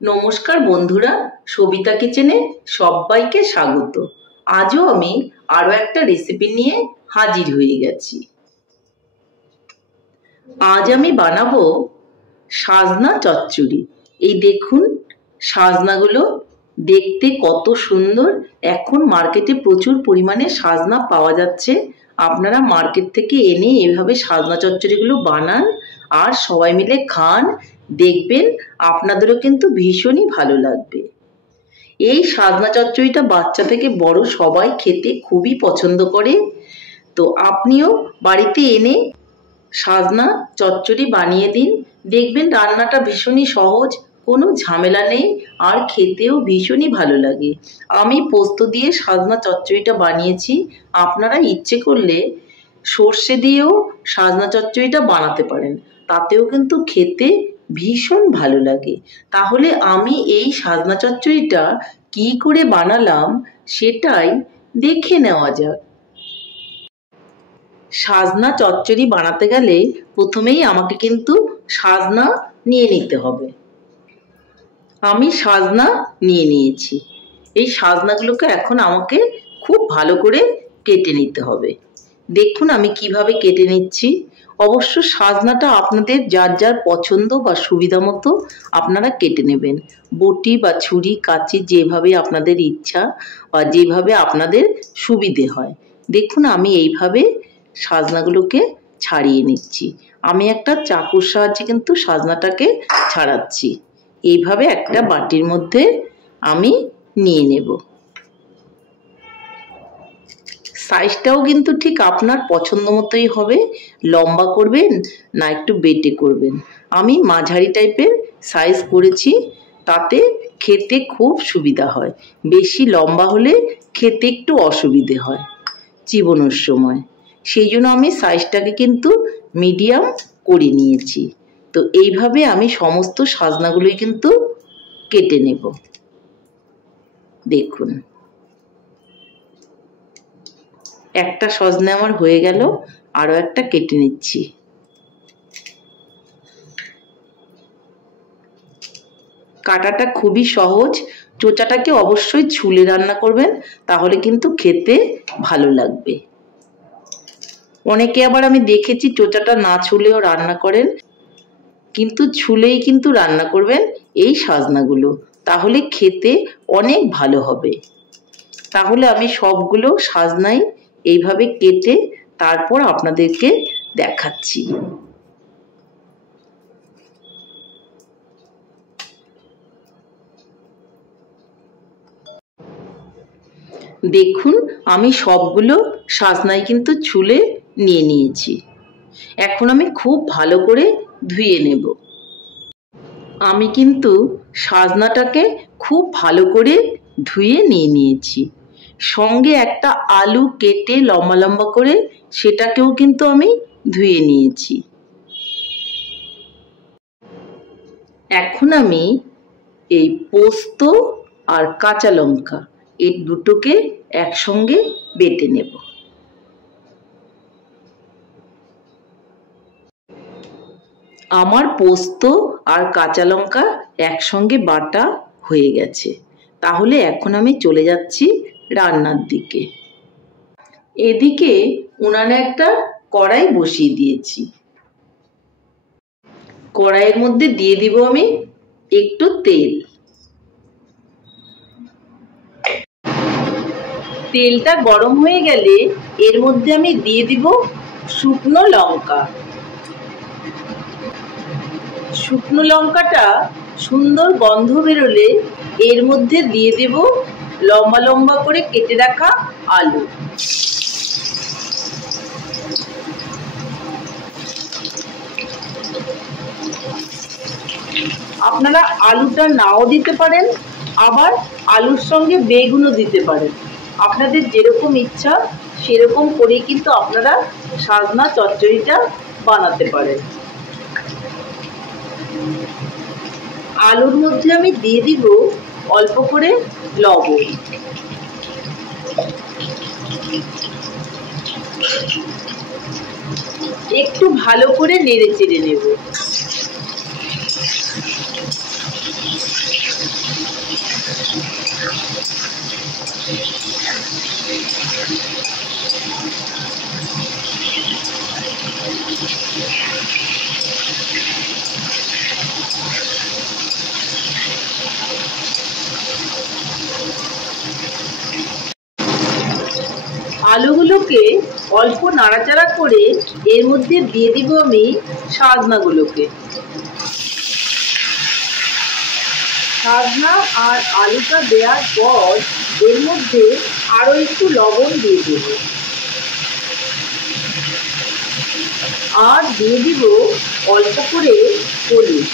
নমস্কার বন্ধুরা, সবিতা কিচেনে সবাইকে স্বাগত। আজও আমি আরো একটা রেসিপি নিয়ে হাজির হয়ে গেছি। আজ আমি বানাবো সাজনা চচ্চড়ি। এই দেখুন, সাজনাগুলো দেখতে কত সুন্দর। এখন মার্কেটে প্রচুর পরিমাণে সাজনা পাওয়া যাচ্ছে। আপনারা মার্কেট থেকে এনে এভাবে সাজনা চচ্চড়িগুলো বানান আর সবাই মিলে খান, দেখবেন আপনাদেরও কিন্তু ভীষণই ভালো লাগবে। এই সাজনা চচ্চড়িটা বাচ্চা থেকে বড় সবাই খেতে খুবই পছন্দ করে। তো আপনিও বাড়িতে এনে সাজনা চচ্চড়ি বানিয়ে দিন, দেখবেন রান্নাটা ভীষণই সহজ, কোনো ঝামেলা নেই আর খেতেও ভীষণই ভালো লাগে। আমি পোস্ত দিয়ে সাজনা চচ্চড়িটা বানিয়েছি। আপনারা ইচ্ছে করলে সর্ষে দিয়েও সাজনা চচ্চড়িটা বানাতে পারেন, তাতেও কিন্তু খেতে ভীষণ ভালো লাগে। তাহলে আমি এই সাজনা চচ্চড়িটা কি করে বানালাম সেটাই দেখে নেওয়া যাক। সাজনা চচ্চড়ি বানাতে গেলে প্রথমেই আমাকে কিন্তু সাজনা নিয়ে নিতে হবে। আমি সাজনা নিয়ে নিয়েছি। এই সাজনাগুলোকে এখন আমাকে খুব ভালো করে কেটে নিতে হবে। দেখুন আমি কিভাবে কেটে নিচ্ছি। অবশ্য সাজনাটা আপনাদের যার যার পছন্দ বা সুবিধা মতো আপনারা কেটে নেবেন। বটি বা ছুরি কাঁচি যেভাবে আপনাদের ইচ্ছা বা যেভাবে আপনাদের সুবিধে হয়। দেখুন আমি এইভাবে সাজনাগুলোকে ছাড়িয়ে নিচ্ছি। আমি একটা চাকুর সাহায্যে কিন্তু সাজনাটাকে ছাড়াচ্ছি। এইভাবে একটা বাটির মধ্যে আমি নিয়ে নেব। সাইজটাও কিন্তু ঠিক আপনার পছন্দ মতোই হবে। লম্বা করবেন না একটু বেটে করবেন। আমি মাঝারি টাইপের সাইজ করেছি, তাতে খেতে খুব সুবিধা হয়। বেশি লম্বা হলে খেতে একটু অসুবিধে হয় চিবোনোর সময়। সেই জন্য আমি সাইজটাকে কিন্তু মিডিয়াম করে নিয়েছি। তো এইভাবে আমি সমস্ত সাজনাগুলোই কিন্তু কেটে নেব। দেখুন একটা সজনে আমার হয়ে গেল, আরো একটা কেটে নিচ্ছি। কাটাটা খুবই সহজ। চোচাটাকে অবশ্যই ছুলে রান্না করবেন, তাহলে কিন্তু খেতে ভালো লাগবে। অনেকে আবার আমি দেখেছি চোচাটা না ছুলেও রান্না করেন, কিন্তু ছুলেই কিন্তু রান্না করবেন এই সাজনাগুলো, তাহলে খেতে অনেক ভালো হবে। তাহলে আমি সবগুলো সাজনাই এইভাবে কেটে তারপর আপনাদেরকে দেখাচ্ছি। দেখুন আমি সবগুলো সাজনাই কিন্তু ছুলে নিয়ে নিয়েছি। এখন আমি খুব ভালো করে ধুয়ে নেব। আমি কিন্তু সাজনাটাকে খুব ভালো করে ধুয়ে নিয়ে নিয়েছি। সঙ্গে একটা আলু কেটে লম্বা লম্বা করে সেটাকেও কিন্তু আমি ধুয়ে নিয়েছি। এখন আমি এই পোস্ত আর কাঁচা লঙ্কা এই দুটোকে একসঙ্গে বেটে নেব। আমার পোস্ত আর কাঁচা লঙ্কা একসঙ্গে বাটা হয়ে গেছে। তাহলে এখন আমি চলে যাচ্ছি রান্নার দিকে। এদিকে উনানে একটা কড়াই বসিয়ে দিয়েছি। কড়াইয়ের মধ্যে দিয়ে দিব আমি একটু তেল। তেলটা গরম হয়ে গেলে এর মধ্যে আমি দিয়ে দিব শুকনো লঙ্কা। শুকনো লঙ্কাটা সুন্দর গন্ধ বেরোলে এর মধ্যে দিয়ে দেব লম্বা লম্বা করে কেটে রাখা আলু। আপনারা আলুটা নাও দিতে পারেন, আবার আলুর সঙ্গে বেগুনও দিতে পারেন। আপনাদের যেরকম ইচ্ছা সেরকম করেই কিন্তু আপনারা সাজনা চচ্চড়িটা বানাতে পারেন। আলুর মধ্যে আমি দিয়ে দিব অল্প করে লবণ। একটু ভালো করে নেড়ে চেড়ে নেব। এগুলোকে অল্প নাড়াচাড়া করে এর মধ্যে দিয়ে দিব আমি সাজনাগুলোকে। সাজনা আর আলুটা দেওয়ার পর এর মধ্যে আরো একটু লবণ দিয়ে দেব আর দিয়ে দিব অল্প করে হলুদ।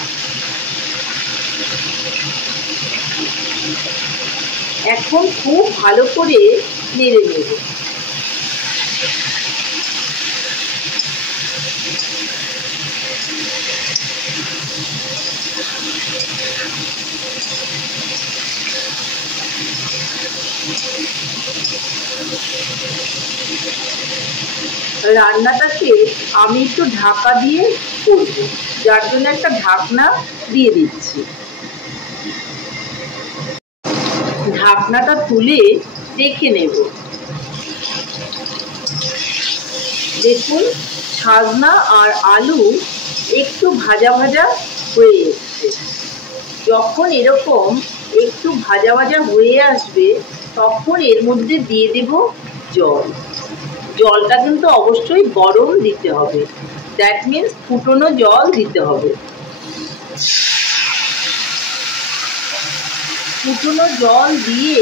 এখন খুব ভালো করে নেড়ে নেব। রান্নাটাকে আমি একটু ঢাকা দিয়ে করব, যার জন্য একটা ঢাকনা দিয়ে দিচ্ছি। ঢাকনাটা তুলে দেখে নেব। দেখুন সাজনা আর আলু একটু ভাজা ভাজা হয়ে এসছে। যখন এরকম একটু ভাজা ভাজা হয়ে আসবে তখন এর মধ্যে দিয়ে দেব জল। জলটা কিন্তু অবশ্যই গরম দিতে হবে, দ্যাট মিনস ফুটনো জল দিতে হবে। ফুটনো জল দিয়ে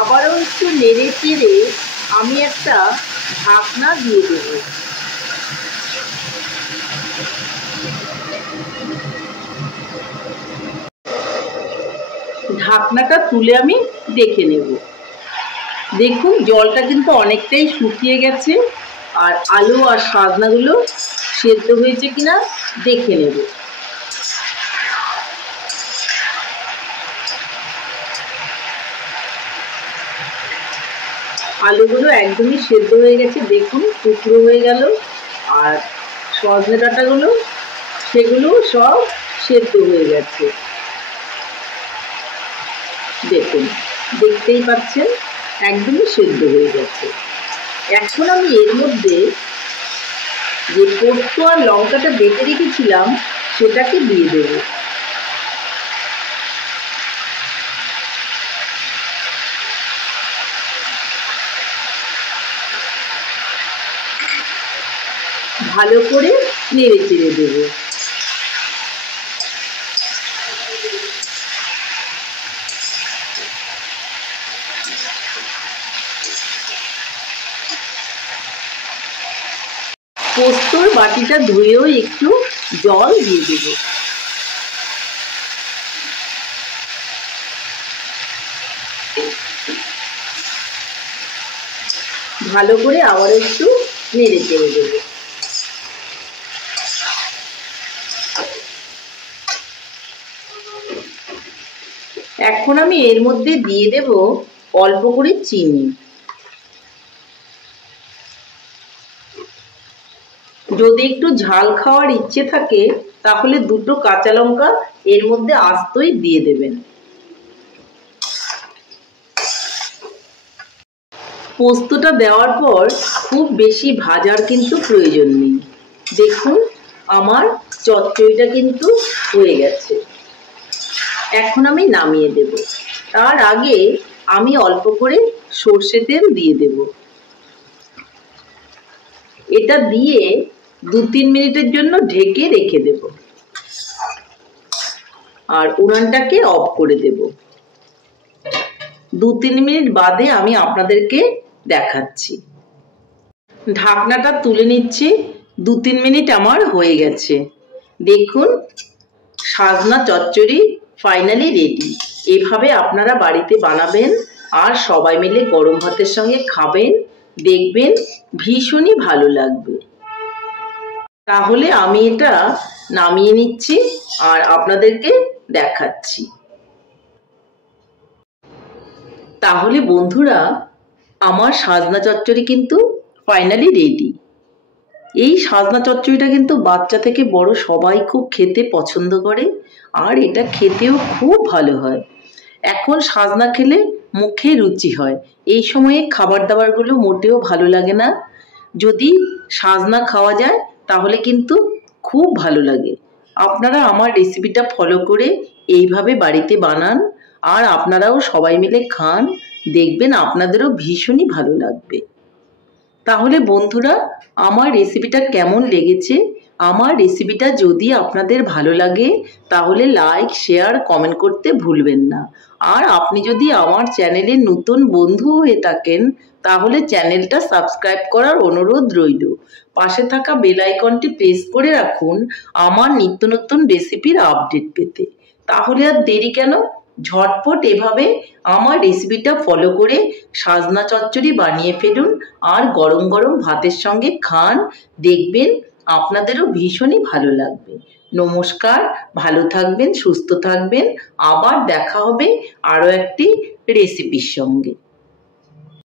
আবারও একটু নেড়ে চেড়ে আমি একটা ঢাকনা দিয়ে দেব। ঢাকনাটা তুলে আমি দেখে নেব। দেখুন জলটা কিন্তু অনেকটাই শুকিয়ে গেছে আর আলু আর সাজনাগুলো সেদ্ধ হয়েছে কিনা দেখে নেব। আলুগুলো একদমই সেদ্ধ হয়ে গেছে, দেখুন টুকরো হয়ে গেল। আর সজনে ডাঁটাগুলো সেগুলো সব সেদ্ধ হয়ে গেছে, দেখুন দেখতেই পাচ্ছেন একদমই সেদ্ধ হয়ে গেছে। এখন আমি এর মধ্যে যে পোস্ত আর লঙ্কাটা বেটে রেখেছিলাম সেটাকে দিয়ে দেব। ভালো করে নেড়ে চেড়ে দেব। পোস্তর বাটিটা ধুয়েও একটু জল দিয়ে দেব। ভালো করে আবার একটু নেড়ে চেড়ে দেব। এখন আমি এর মধ্যে দিয়ে দেব অল্প করে চিনি। যদি একটু ঝাল খাওয়ার ইচ্ছে থাকে তাহলে দুটো কাঁচা লঙ্কা এর মধ্যে আস্তই দিয়ে দেবেন। পোস্তটা দেওয়ার পর খুব বেশি ভাজার কিন্তু প্রয়োজন নেই। দেখুন আমার চচ্চড়িটা কিন্তু হয়ে গেছে। এখন আমি নামিয়ে দেব। তার আগে আমি অল্প করে সর্ষে তেল দিয়ে দেব। এটা দিয়ে 2-3 মিনিটের জন্য ঢেকে রেখে দেব আর উনানটাকে অফ করে দেব। 2-3 মিনিট বাদে আমি আপনাদেরকে দেখাচ্ছি। ঢাকনাটা তুলে নিচ্ছি। 2-3 মিনিট আমার হয়ে গেছে। দেখুন সাজনা চচ্চড়ি ফাইনালি রেডি। এভাবে আপনারা বাড়িতে বানাবেন আর সবাই মিলে গরম ভাতের সঙ্গে খাবেন, দেখবেন ভীষণই ভালো লাগবে। তাহলে আমি এটা নামিয়ে নিচ্ছি আর আপনাদেরকে দেখাচ্ছি। তাহলে বন্ধুরা আমার সাজনা চচ্চড়ি কিন্তু ফাইনালি রেডি। এই সাজনা চচ্চড়িটা কিন্তু বাচ্চা থেকে বড় সবাই খুব খেতে পছন্দ করে আর এটা খেতেও খুব ভালো হয়। এখন সাজনা খেলে মুখে রুচি হয়, এই সময়ে খাবার দাবারগুলো মোটেও ভালো লাগে না। যদি সাজনা খাওয়া যায় তাহলে কিন্তু খুব ভালো লাগে। আপনারা আমার রেসিপিটা ফলো করে এইভাবে বাড়িতে বানান আর আপনারাও সবাই মিলে খান, দেখবেন আপনাদেরও ভীষণই ভালো লাগবে। তাহলে বন্ধুরা, আমার রেসিপিটা কেমন লেগেছে? আমার রেসিপিটা যদি আপনাদের ভালো লাগে তাহলে লাইক, শেয়ার, কমেন্ট করতে ভুলবেন না। আর আপনি যদি আমার চ্যানেলের নতুন বন্ধু হয়ে থাকেন তাহলে চ্যানেলটা সাবস্ক্রাইব করার অনুরোধ রইল। পাশে থাকা বেল আইকনটি প্রেস করে রাখুন আমার নিত্য নতুন রেসিপির আপডেট পেতে। তাহলে আর দেরি কেন, ঝটপট এভাবে আমার রেসিপিটা ফলো করে সাজনা চচ্চড়ি বানিয়ে ফেলুন আর গরম গরম ভাতের সঙ্গে খান, দেখবেন আপনাদেরও ভীষণই ভালো লাগবে। নমস্কার, ভালো থাকবেন, সুস্থ থাকবেন। আবার দেখা হবে আরও একটি রেসিপির সঙ্গে।